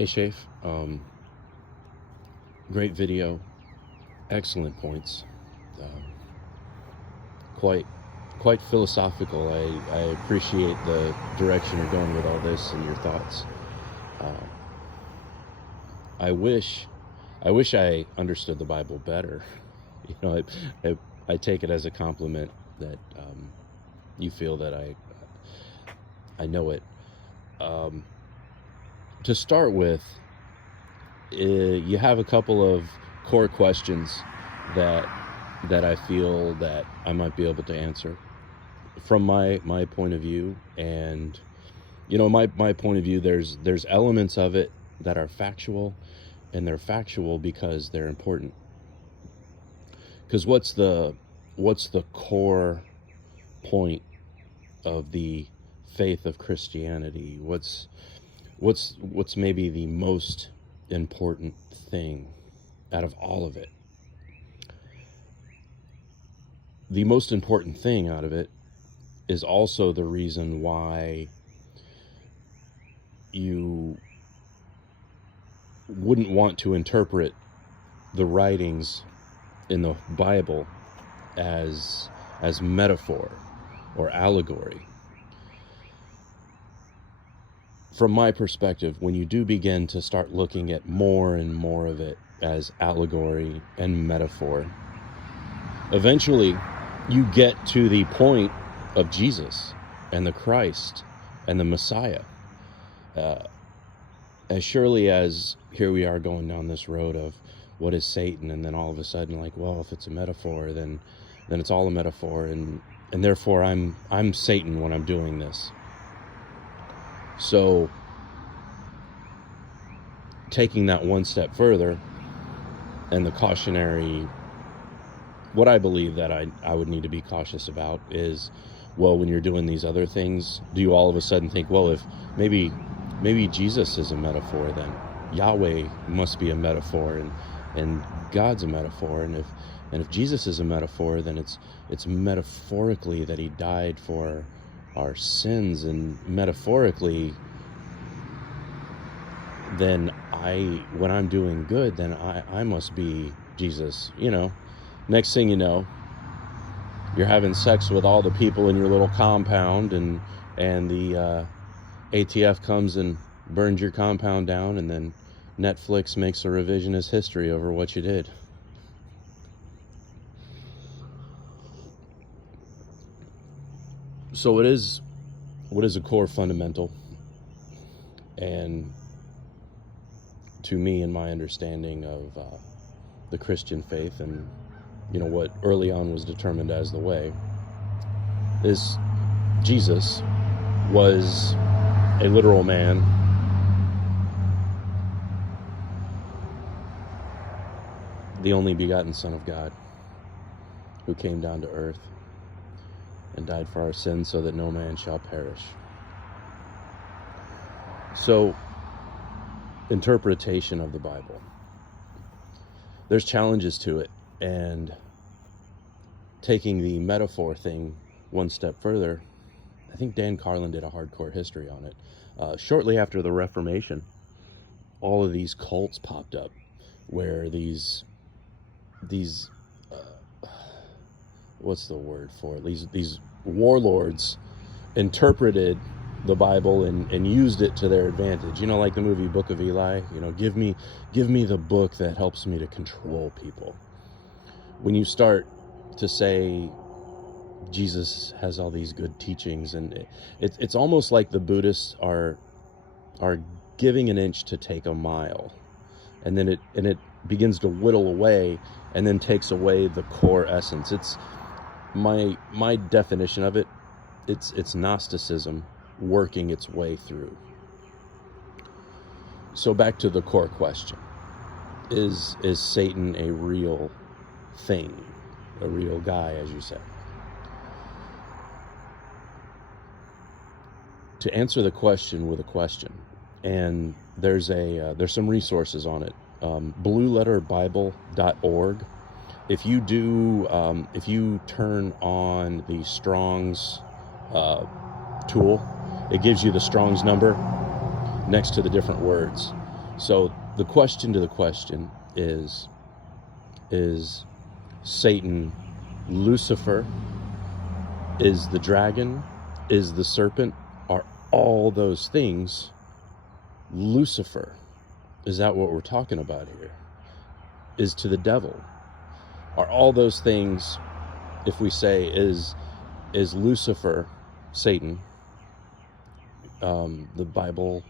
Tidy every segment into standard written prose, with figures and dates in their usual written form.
Hey, Shafe. Great video, excellent points. Um, quite, quite philosophical. I appreciate the direction you're going with all this and your thoughts. Um, I wish I understood the Bible better. You know, I take it as a compliment that you feel that I know it. Um, to start with, you have a couple of core questions that I feel that I might be able to answer from my point of view. And my point of view, there's elements of it that are factual, and they're factual because they're important. Because what's the core point of the faith of Christianity? What's maybe the most important thing out of all of it? The most important thing out of it is also the reason why you wouldn't want to interpret the writings in the Bible as metaphor or allegory. From my perspective, when you do begin to start looking at more and more of it as allegory and metaphor, eventually you get to the point of Jesus and the Christ and the Messiah. As surely as here we are going down this road of what is Satan, and then all of a sudden, like, well, if it's a metaphor, then it's all a metaphor, and therefore I'm Satan when I'm doing this. So taking that one step further, and the cautionary, what I believe that I would need to be cautious about is, well, when you're doing these other things, do you all of a sudden think, well, if maybe Jesus is a metaphor, then Yahweh must be a metaphor, and God's a metaphor, and if Jesus is a metaphor, then it's metaphorically that he died for our sins, and metaphorically, then when I'm doing good, then I must be Jesus. Next thing you know, you're having sex with all the people in your little compound, and the ATF comes and burns your compound down, and then Netflix makes a revisionist history over what you did. So what is a core fundamental, and to me, in my understanding of the Christian faith, and what early on was determined as the way, is Jesus was a literal man, the only begotten Son of God, who came down to earth and died for our sins so that no man shall perish. So, interpretation of the Bible. There's challenges to it, and taking the metaphor thing one step further, I think Dan Carlin did a hardcore history on it. Shortly after the Reformation, all of these cults popped up where these what's the word for it? These warlords interpreted the Bible and used it to their advantage. Like the movie Book of Eli. Give me the book that helps me to control people. When you start to say Jesus has all these good teachings, and it's almost like the Buddhists are giving an inch to take a mile, and then it begins to whittle away, and then takes away the core essence. It's my definition of it. It's Gnosticism working its way through. So back to the core question: is Satan a real thing, a real guy, as you said? To answer the question with a question, and there's some resources on it. blueletterbible.org. If you turn on the Strong's tool, it gives you the Strong's number next to the different words. So the question to the question is Satan Lucifer? Is the dragon? Is the serpent? Are all those things Lucifer? Is that what we're talking about here? Is to the devil? Are all those things, if we say is Lucifer Satan? The Bible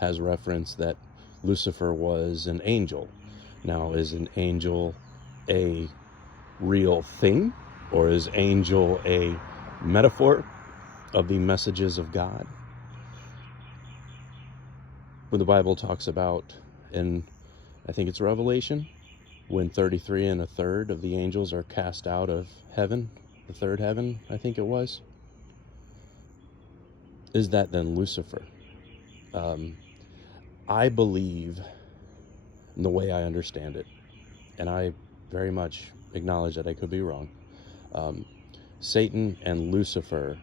has reference that Lucifer was an angel. Now, is an angel a real thing, or is angel a metaphor of the messages of God? When the Bible talks about, in I think it's Revelation, when 33 and a third of the angels are cast out of heaven, the third heaven, I think it was, is that then Lucifer? I believe, in the way I understand it, and I very much acknowledge that I could be wrong, Satan and Lucifer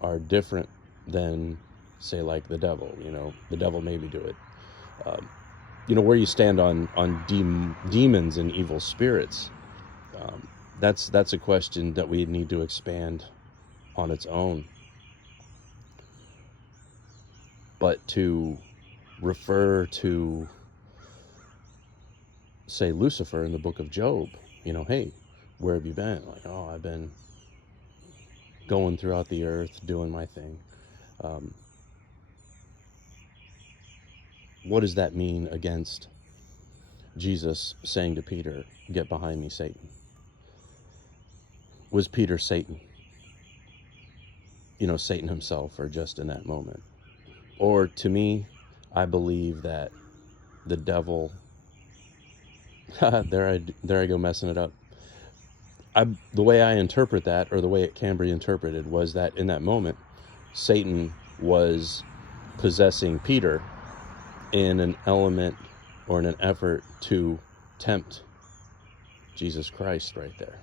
are different than, say, like the devil. The devil made me do it. Where you stand on demons and evil spirits, that's a question that we need to expand on its own. But to refer to, say, Lucifer in the book of Job, hey, where have you been? Like, oh, I've been going throughout the earth doing my thing. What does that mean against Jesus saying to Peter, "Get behind me, Satan"? Was Peter Satan? Satan himself, or just in that moment? Or, to me, I believe that the devil, there I go messing it up. The way I interpret that, or the way it can be interpreted, was that in that moment, Satan was possessing Peter in an element or in an effort to tempt Jesus Christ right there.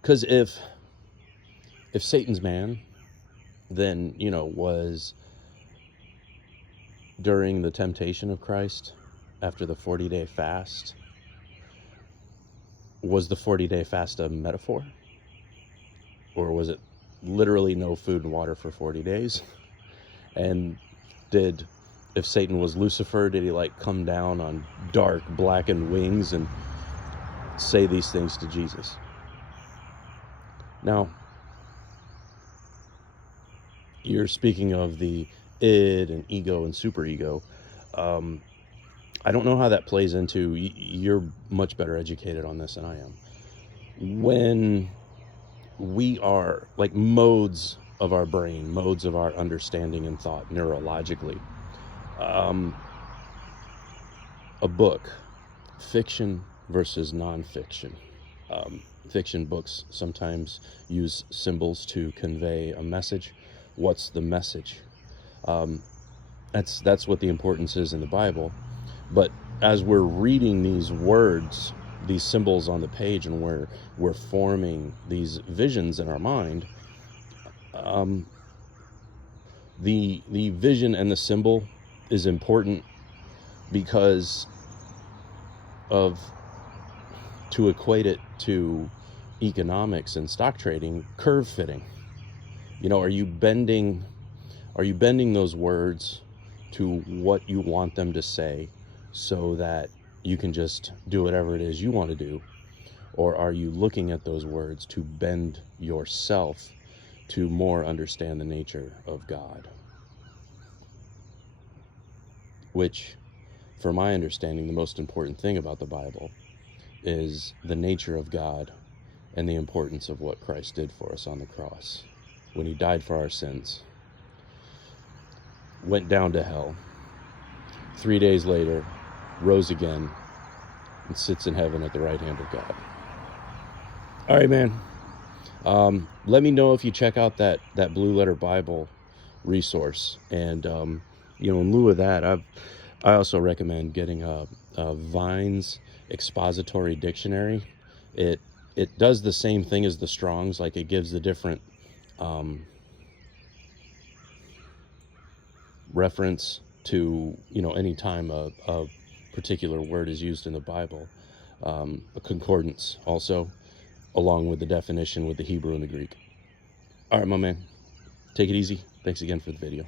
Because if Satan's man then, was during the temptation of Christ after the 40-day fast, was the 40-day fast a metaphor? Or was it literally no food and water for 40 days? And if Satan was Lucifer, did he come down on dark blackened wings and say these things to Jesus? Now, you're speaking of the id and ego and superego. I don't know how that plays into, you're much better educated on this than I am. When we are modes of our brain, modes of our understanding and thought neurologically, a book, fiction versus nonfiction. Fiction books sometimes use symbols to convey a message. What's the message? That's what the importance is in the Bible. But as we're reading these words, these symbols on the page, and we're forming these visions in our mind, the vision and the symbol is important because to equate it to economics and stock trading, curve fitting. Are you bending those words to what you want them to say so that you can just do whatever it is you want to do? Or are you looking at those words to bend yourself to more understand the nature of God? Which, for my understanding, the most important thing about the Bible is the nature of God and the importance of what Christ did for us on the cross when he died for our sins, went down to hell, 3 days later rose again, and sits in heaven at the right hand of God. All right, man. Let me know if you check out that Blue Letter Bible resource, and in lieu of that, I also recommend getting a Vine's expository dictionary. It does the same thing as the Strong's, it gives the different reference to, you know, any time a particular word is used in the Bible. A concordance also, along with the definition with the Hebrew and the Greek. All right, my man, take it easy. Thanks again for the video.